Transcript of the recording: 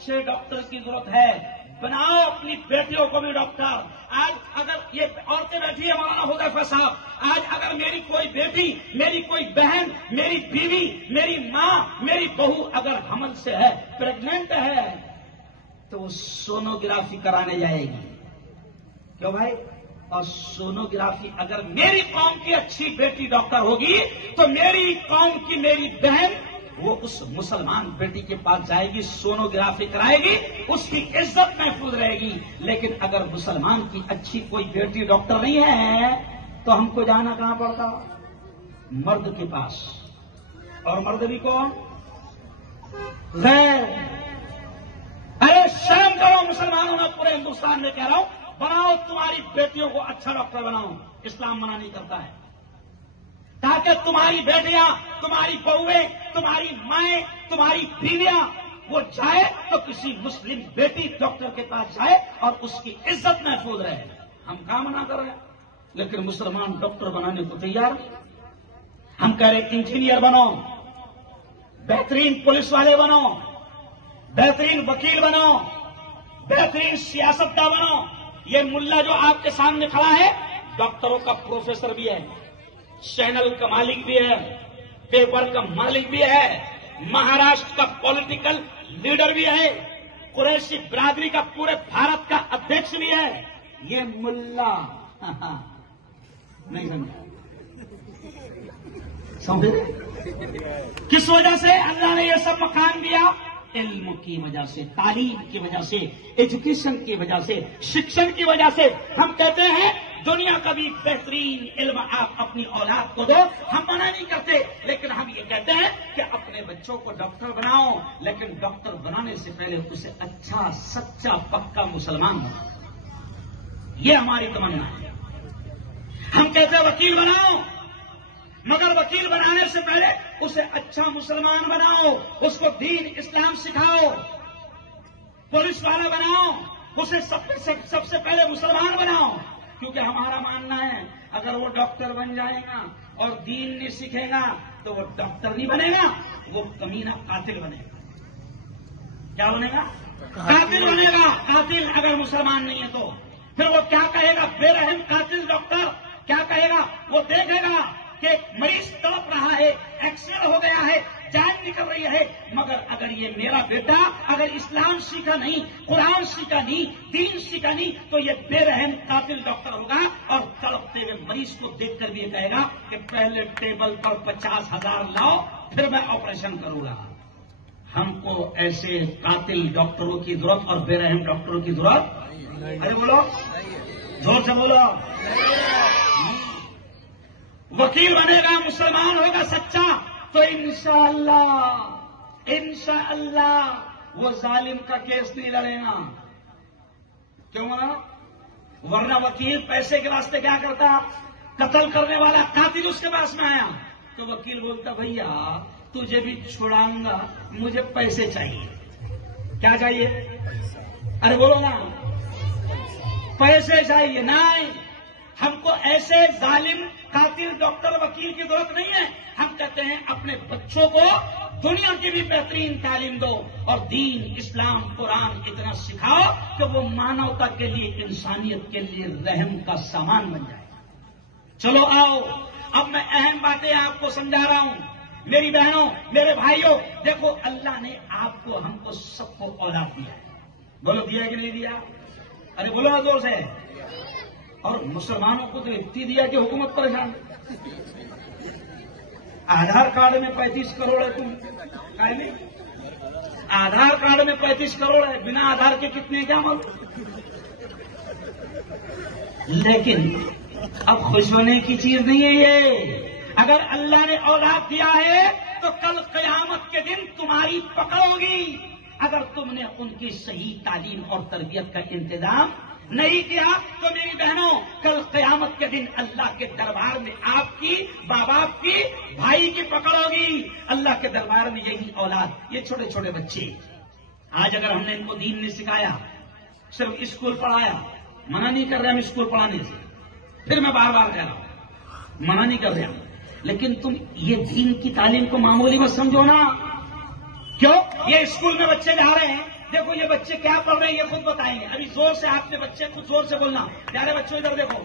اچھے ڈاکٹر کی ضرورت ہے، بناؤ اپنی بیٹیوں کو بھی ڈاکٹر۔ آج اگر یہ عورتیں بیٹھی ہے مولانا حذیفہ صاحب، آج اگر میری کوئی بیٹی، میری کوئی بہن، میری بیوی، میری ماں، میری بہو اگر حمل سے ہے، پریگننٹ ہے، تو وہ سونوگرافی کرانے جائے گی، کیوں بھائی؟ اور سونوگرافی اگر میری قوم کی اچھی بیٹی ڈاکٹر ہوگی تو میری قوم کی میری بہن وہ اس مسلمان بیٹی کے پاس جائے گی، سونوگرافی کرائے گی، اس کی عزت محفوظ رہے گی۔ لیکن اگر مسلمان کی اچھی کوئی بیٹی ڈاکٹر نہیں ہے تو ہم کو جانا کہاں پڑتا؟ مرد کے پاس، اور مرد بھی کون؟ غیر۔ ارے شرم کرو مسلمانوں، میں پورے ہندوستان میں کہہ رہا ہوں، بناؤ تمہاری بیٹیوں کو اچھا ڈاکٹر بناؤ، اسلام منع نہیں کرتا ہے، تاکہ تمہاری بیٹیاں، تمہاری بہویں، تمہاری مائیں، تمہاری بیویاں وہ جائے تو کسی مسلم بیٹی ڈاکٹر کے پاس جائے اور اس کی عزت محفوظ رہے۔ ہم کہاں منع کر رہے ہیں؟ لیکن مسلمان ڈاکٹر بنانے کو تیار نہیں۔ ہم کہہ رہے انجینئر بنو، بہترین پولیس والے بنو، بہترین وکیل بنو، بہترین سیاستداں بنو۔ یہ ملا جو آپ کے سامنے کھڑا ہے ڈاکٹروں کا پروفیسر بھی ہے، چینل کا مالک بھی ہے، پیپر کا مالک بھی ہے، مہاراشٹر کا پولیٹیکل لیڈر بھی ہے، قریشی برادری کا پورے بھارت کا ادھیکش بھی ہے۔ یہ ملا نہیں سمجھا؟ کس وجہ سے اللہ نے یہ سب مقام دیا؟ علم کی وجہ سے، تعلیم کی وجہ سے، ایجوکیشن کی وجہ سے، شکشن کی وجہ سے۔ ہم کہتے ہیں دنیا کا بھی بہترین علم آپ اپنی اولاد کو دو، ہم منع نہیں کرتے، لیکن ہم یہ کہتے ہیں کہ اپنے بچوں کو ڈاکٹر بناؤ، لیکن ڈاکٹر بنانے سے پہلے اسے اچھا، سچا، پکا مسلمان بناؤ۔ یہ ہماری تمنا ہے۔ ہم کہتے ہیں وکیل بناؤ، مگر وکیل بنانے سے پہلے اسے اچھا مسلمان بناؤ، اس کو دین اسلام سکھاؤ۔ پولیس والا بناؤ، اسے سب سے پہلے مسلمان بناؤ، کیونکہ ہمارا ماننا ہے اگر وہ ڈاکٹر بن جائے گا اور دین نہیں سیکھے گا تو وہ ڈاکٹر نہیں بنے گا، وہ کمینہ قاتل بنے گا۔ کیا بنے گا؟ قاتل بنے گا۔ قاتل اگر مسلمان نہیں ہے تو پھر وہ کیا کہے گا؟ بے رحم قاتل ڈاکٹر کیا کہے گا؟ وہ دیکھے گا کہ مریض تڑپ رہا ہے، ایکسیڈنٹ ہو گیا ہے، جان نکل رہی ہے، مگر اگر یہ میرا بیٹا اگر اسلام سیکھا نہیں، قرآن سیکھا نہیں، دین سیکھا نہیں، تو یہ بے رحم قاتل ڈاکٹر ہوگا اور تڑپتے ہوئے مریض کو دیکھ کر بھی یہ کہے گا کہ پہلے ٹیبل پر 50,000 لاؤ پھر میں آپریشن کروں گا۔ ہم کو ایسے قاتل ڈاکٹروں کی ضرورت اور بے رحم ڈاکٹروں کی ضرورت؟ ارے بولو، زور سے بولو۔ وکیل بنے گا، مسلمان ہوگا سچا، تو انشاءاللہ وہ ظالم کا کیس نہیں لڑے گا۔ کیوں نا؟ ورنہ وکیل پیسے کے واسطے کیا کرتا؟ قتل کرنے والا قاتل اس کے پاس میں آیا تو وکیل بولتا بھیا تجھے بھی چھڑاؤں گا، مجھے پیسے چاہیے۔ کیا چاہیے؟ ارے بولو نا، پیسے چاہیے۔ نہیں، ہم کو ایسے ظالم قاتل ڈاکٹر وکیل کی ضرورت نہیں ہے۔ ہم کہتے ہیں اپنے بچوں کو دنیا کی بھی بہترین تعلیم دو اور دین اسلام قرآن اتنا سکھاؤ کہ وہ مانوتا کے لیے، انسانیت کے لیے رحم کا سامان بن جائے۔ چلو آؤ، اب میں اہم باتیں آپ کو سمجھا رہا ہوں۔ میری بہنوں، میرے بھائیوں، دیکھو اللہ نے آپ کو، ہم کو، سب کو اولاد دیا ہے۔ بولو دیا کہ نہیں دیا؟ ارے بولو نا زور سے۔ اور مسلمانوں کو تو اتنی دیا کہ حکومت پریشان۔ آدھار کارڈ میں 35 کروڑ ہے، تم کائے میں؟ آدھار کارڈ میں 35 کروڑ ہے، بنا آدھار کے کتنے کیا معلوم؟ لیکن اب خوش ہونے کی چیز نہیں ہے یہ۔ اگر اللہ نے اولاد دیا ہے تو کل قیامت کے دن تمہاری پکڑ ہوگی اگر تم نے ان کی صحیح تعلیم اور تربیت کا انتظام نہیں کیا تو میری بہنوں کل قیامت کے دن اللہ کے دربار میں آپ کی، ماں باپ کی، بھائی کی پکڑ ہوگی۔ اللہ کے دربار میں یہی اولاد، یہ چھوٹے چھوٹے بچے، آج اگر ہم نے ان کو دین نہیں سکھایا، صرف اسکول پڑھایا، منع نہیں کر رہے ہم اسکول پڑھانے سے، پھر میں بار بار کہہ رہا ہوں منع نہیں کر رہے ہم، لیکن تم یہ دین کی تعلیم کو معمولی مت سمجھو نا۔ کیوں؟ یہ اسکول میں بچے جا رہے ہیں، دیکھو یہ بچے کیا پڑھ رہے ہیں یہ خود بتائیں گے. ابھی زور سے آپ نے بچے کچھ زور سے بولنا. پیارے بچوں ادھر دیکھو.